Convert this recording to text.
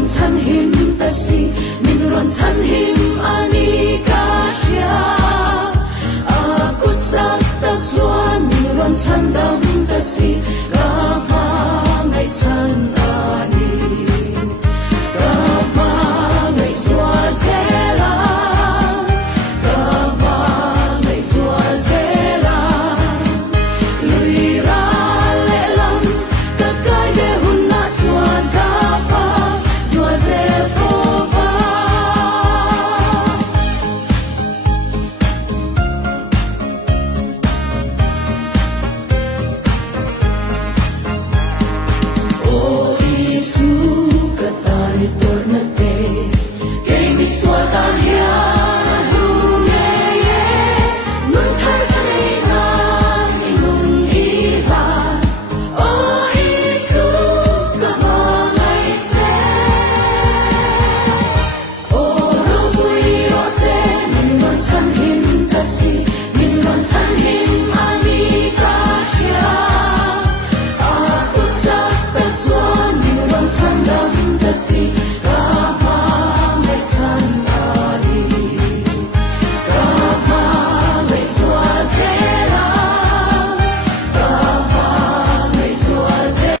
ron chan him ta si min ron chan him ani ka sha a kut sak tak chuan min ron chan dam ta si